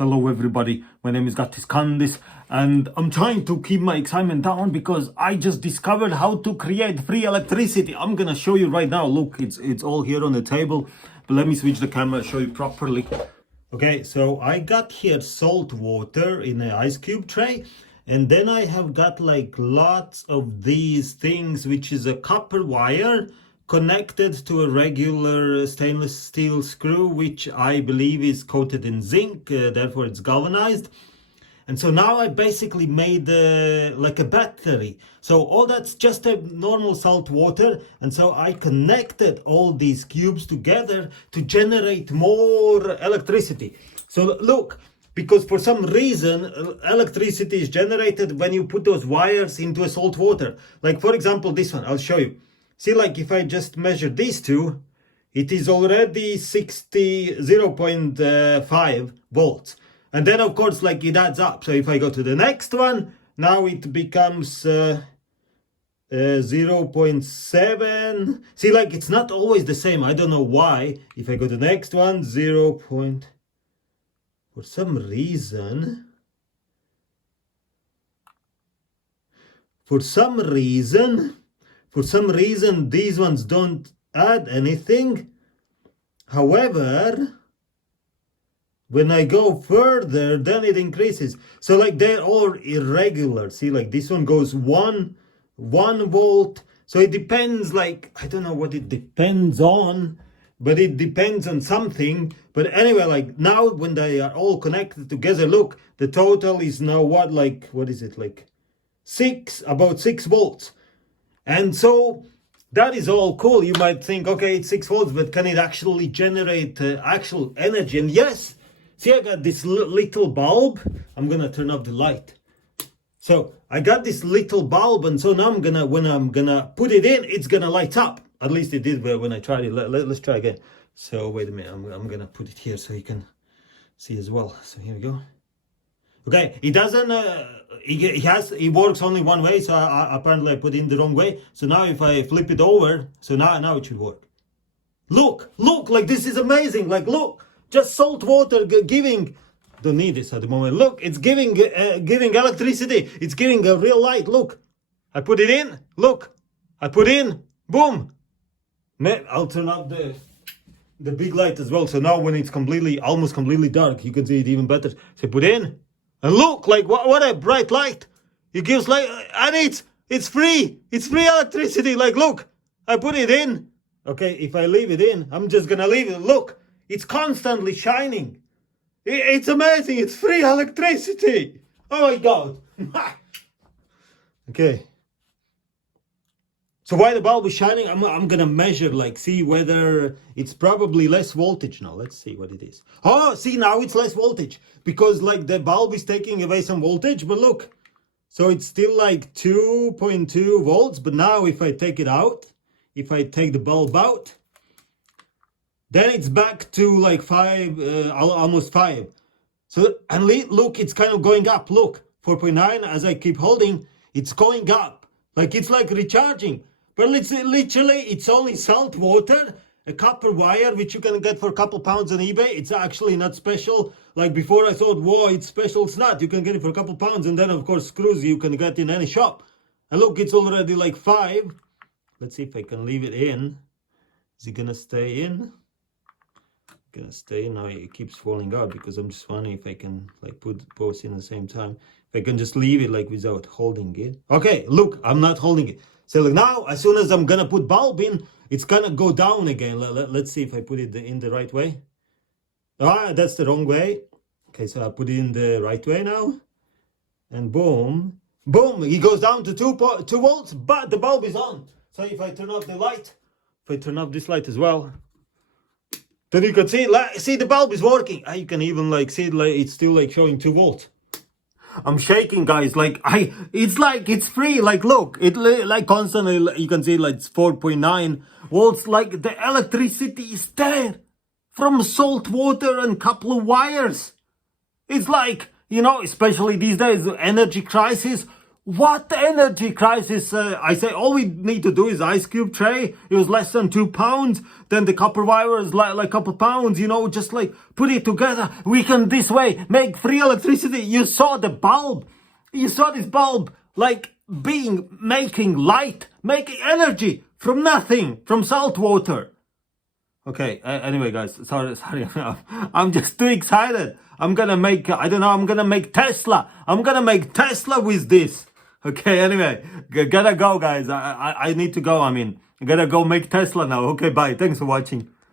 Hello everybody, my name is Gattis Kandis and I'm trying to keep my excitement down because I just discovered how to create free electricity. I'm gonna show you right now. Look, it's all here on the table, but let me switch the camera, show you properly. Okay, so I got here salt water in an ice cube tray, and then I have got like lots of these things, which is a copper wire connected to a regular stainless steel screw, which I believe is coated in zinc, therefore it's galvanized. And so now I basically made like a battery. So all that's just a normal salt water. And so I connected all these cubes together to generate more electricity. So look, because for some reason electricity is generated when you put those wires into a salt water. Like for example, this one, I'll show you. See, like if I just measure these two, it is already 0.5 volts. And then of course, like it adds up. So if I go to the next one, now it becomes 0.7. See, like it's not always the same. I don't know why. If I go to the next one, for some reason, these ones don't add anything. However, when I go further, then it increases. So like they're all irregular. See, like this one goes 1 volt. So it depends, like, I don't know what it depends on, but it depends on something. But anyway, like now when they are all connected together, look, the total is now what is it? Like about 6 volts. And so that is all cool. You might think, okay, it's 6 volts, but can it actually generate actual energy? And yes, see, I got this little bulb. I'm going to turn off the light. So I got this little bulb, and so now when I'm going to put it in, it's going to light up. At least it did when I tried it. Let's try again. So wait a minute. I'm going to put it here so you can see as well. So here we go. Okay, it doesn't, it works only one way, so apparently I put it in the wrong way. So now if I flip it over, so now it should work. Look, like this is amazing. Like, look, just salt water giving, don't need this at the moment. Look, it's giving electricity. It's giving a real light. Look, I put it in, look, I put in, boom. I'll turn up the big light as well. So now when it's almost completely dark, you can see it even better. So put in. And look, like what a bright light. It gives light, and it's free. It's free electricity. Like, look, I put it in. Okay, if I leave it in, I'm just gonna leave it. Look, it's constantly shining. It's amazing. It's free electricity. Oh my God. Okay. So while the bulb is shining, I'm gonna measure, like, see whether it's probably less voltage now. Let's see what it is. Oh, see, now it's less voltage because like the bulb is taking away some voltage, but look, so it's still like 2.2 volts. But now if I take it out, if I take the bulb out, then it's back to like 5, almost 5. So, and look, it's kind of going up. Look, 4.9, as I keep holding, it's going up. Like it's like recharging. But it's only salt water, a copper wire, which you can get for a couple pounds on eBay. It's actually not special. Like before I thought, whoa, it's special. It's not. You can get it for a couple pounds. And then, of course, screws you can get in any shop. And look, it's already like 5. Let's see if I can leave it in. Is it going to stay in? Gonna stay in. Now it keeps falling out because I'm just wondering if I can like put both in at the same time. If I can just leave it like without holding it. Okay, look, I'm not holding it. So like now, as soon as I'm gonna put bulb in, it's gonna go down again. Let's see if I put it in the right way. Ah, that's the wrong way. Okay, so I put it in the right way now. And boom, boom, it goes down to 2 volts, but the bulb is on. So if I turn off the light, if I turn off this light as well, then you can see the bulb is working. You can even like see it, like it's still like showing 2 volts. I'm shaking, guys. Like it's free. Like look, it like constantly. You can see like it's 4.9 volts. Like the electricity is there from salt water and couple of wires. It's like, you know, especially these days, the energy crisis. What energy crisis? I say all we need to do is ice cube tray. It was less than 2 pounds. Then the copper wire is like a couple pounds, you know, just like put it together. We can this way make free electricity. You saw the bulb. You saw this bulb like making light, making energy from nothing, from salt water. Okay, anyway, guys, sorry. I'm just too excited. I'm gonna make Tesla. I'm gonna make Tesla with this. Okay, anyway, gotta go, guys. I need to go. I mean, gotta go make Tesla now. Okay, bye. Thanks for watching.